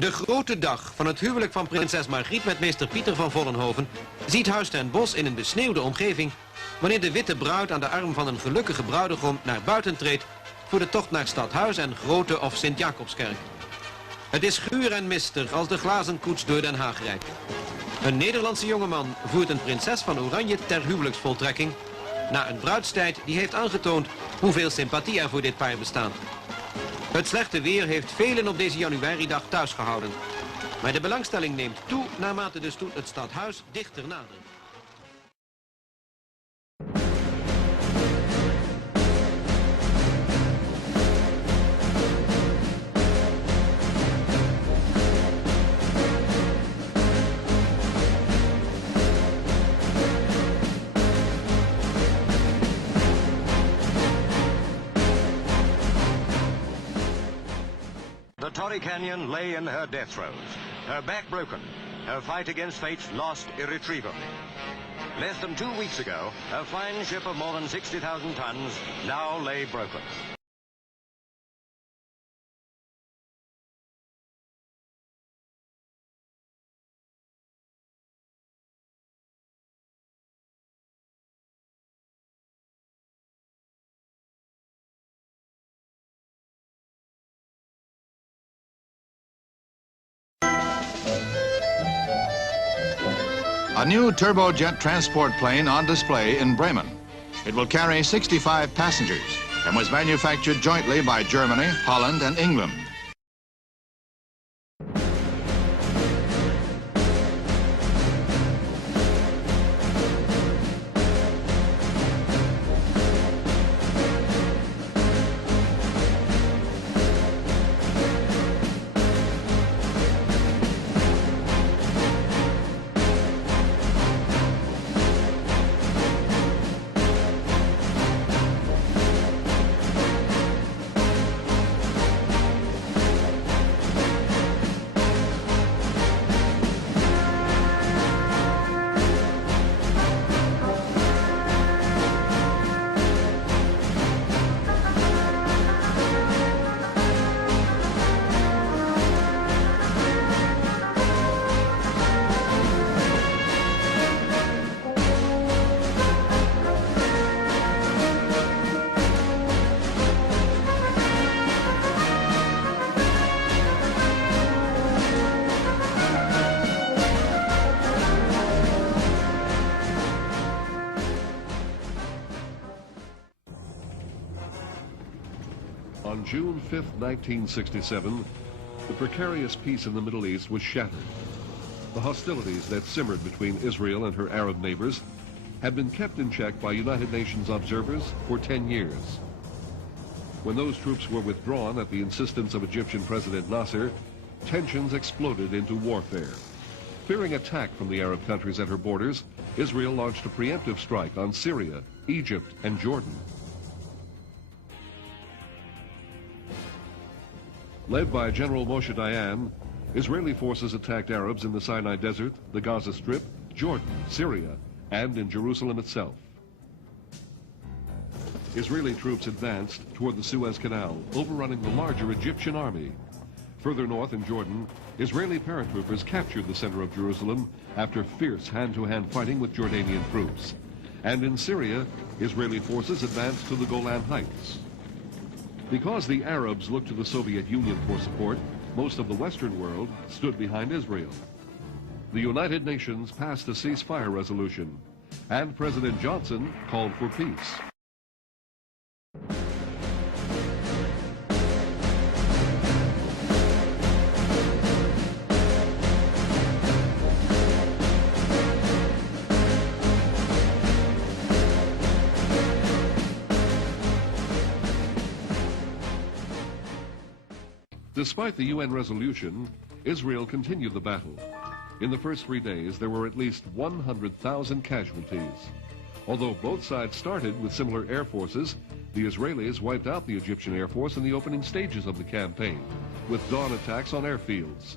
De grote dag van het huwelijk van prinses Margriet met meester Pieter van Vollenhoven ziet Huis ten Bosch in een besneeuwde omgeving wanneer de witte bruid aan de arm van een gelukkige bruidegom naar buiten treedt voor de tocht naar Stadhuis en Grote of Sint-Jacobskerk. Het is guur en mistig als de glazen koets door Den Haag rijdt. Een Nederlandse jongeman voert een prinses van Oranje ter huwelijksvoltrekking na een bruidstijd die heeft aangetoond hoeveel sympathie er voor dit paar bestaat. Het slechte weer heeft velen op deze januaridag thuis gehouden. Maar de belangstelling neemt toe naarmate de stoet het stadhuis dichter nadert. The Torrey Canyon lay in her death throes, her back broken, her fight against fate lost irretrievably. Less than 2 weeks ago, a fine ship of more than 60,000 tons now lay broken. A new turbojet transport plane on display in Bremen. It will carry 65 passengers and was manufactured jointly by Germany, Holland, and England. On June 5, 1967, the precarious peace in the Middle East was shattered. The hostilities that simmered between Israel and her Arab neighbors had been kept in check by United Nations observers for 10 years. When those troops were withdrawn at the insistence of Egyptian President Nasser, tensions exploded into warfare. Fearing attack from the Arab countries at her borders, Israel launched a preemptive strike on Syria, Egypt, and Jordan. Led by General Moshe Dayan, Israeli forces attacked Arabs in the Sinai Desert, the Gaza Strip, Jordan, Syria, and in Jerusalem itself. Israeli troops advanced toward the Suez Canal, overrunning the larger Egyptian army. Further north in Jordan, Israeli paratroopers captured the center of Jerusalem after fierce hand-to-hand fighting with Jordanian troops. And in Syria, Israeli forces advanced to the Golan Heights. Because the Arabs looked to the Soviet Union for support, most of the Western world stood behind Israel. The United Nations passed a ceasefire resolution, and President Johnson called for peace. Despite the UN resolution, Israel continued the battle. In the first 3 days, there were at least 100,000 casualties. Although both sides started with similar air forces, the Israelis wiped out the Egyptian Air Force in the opening stages of the campaign, with dawn attacks on airfields.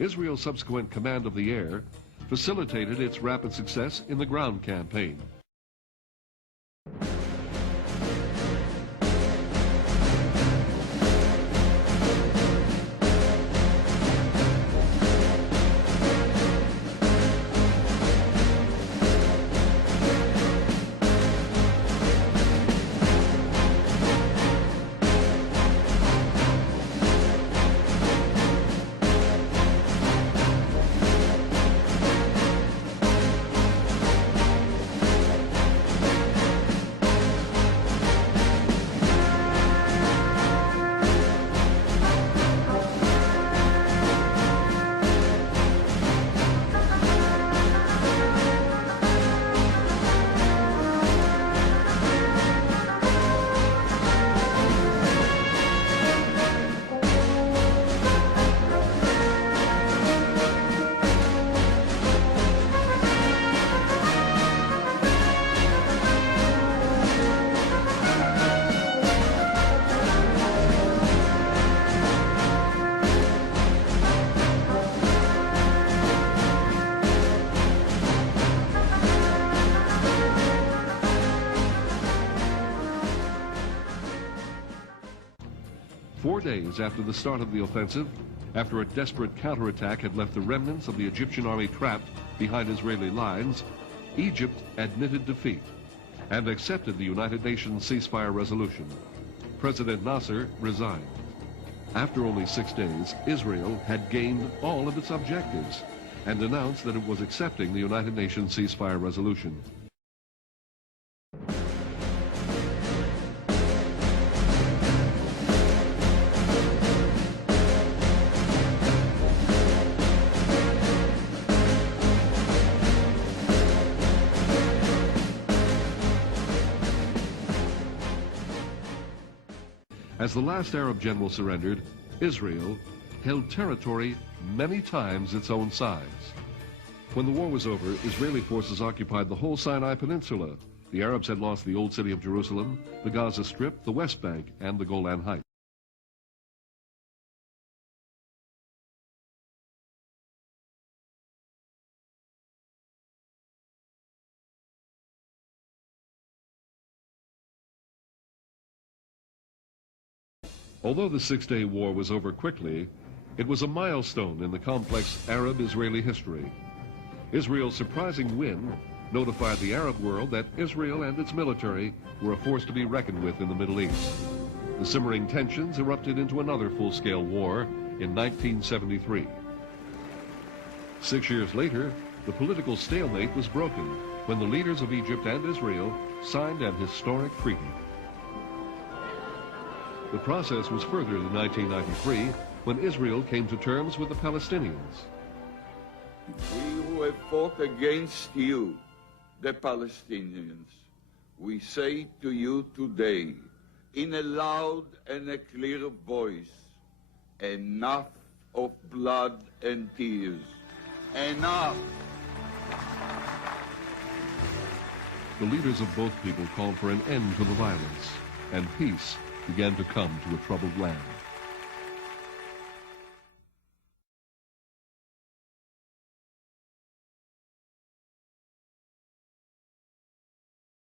Israel's subsequent command of the air facilitated its rapid success in the ground campaign. days after the start of the offensive, after a desperate counterattack had left the remnants of the Egyptian army trapped behind Israeli lines, Egypt admitted defeat and accepted the United Nations ceasefire resolution. President Nasser resigned. After only 6 days, Israel had gained all of its objectives and announced that it was accepting the United Nations ceasefire resolution. As the last Arab general surrendered, Israel held territory many times its own size. When the war was over, Israeli forces occupied the whole Sinai Peninsula. The Arabs had lost the Old City of Jerusalem, the Gaza Strip, the West Bank, and the Golan Heights. Although the Six-Day War was over quickly, it was a milestone in the complex Arab-Israeli history. Israel's surprising win notified the Arab world that Israel and its military were a force to be reckoned with in the Middle East. The simmering tensions erupted into another full-scale war in 1973. 6 years later, the political stalemate was broken when the leaders of Egypt and Israel signed an historic treaty. The process was furthered in 1993 when Israel came to terms with the Palestinians. We who have fought against you, the Palestinians, we say to you today, in a loud and a clear voice, enough of blood and tears. Enough! The leaders of both people called for an end to the violence, and peace began to come to a troubled land.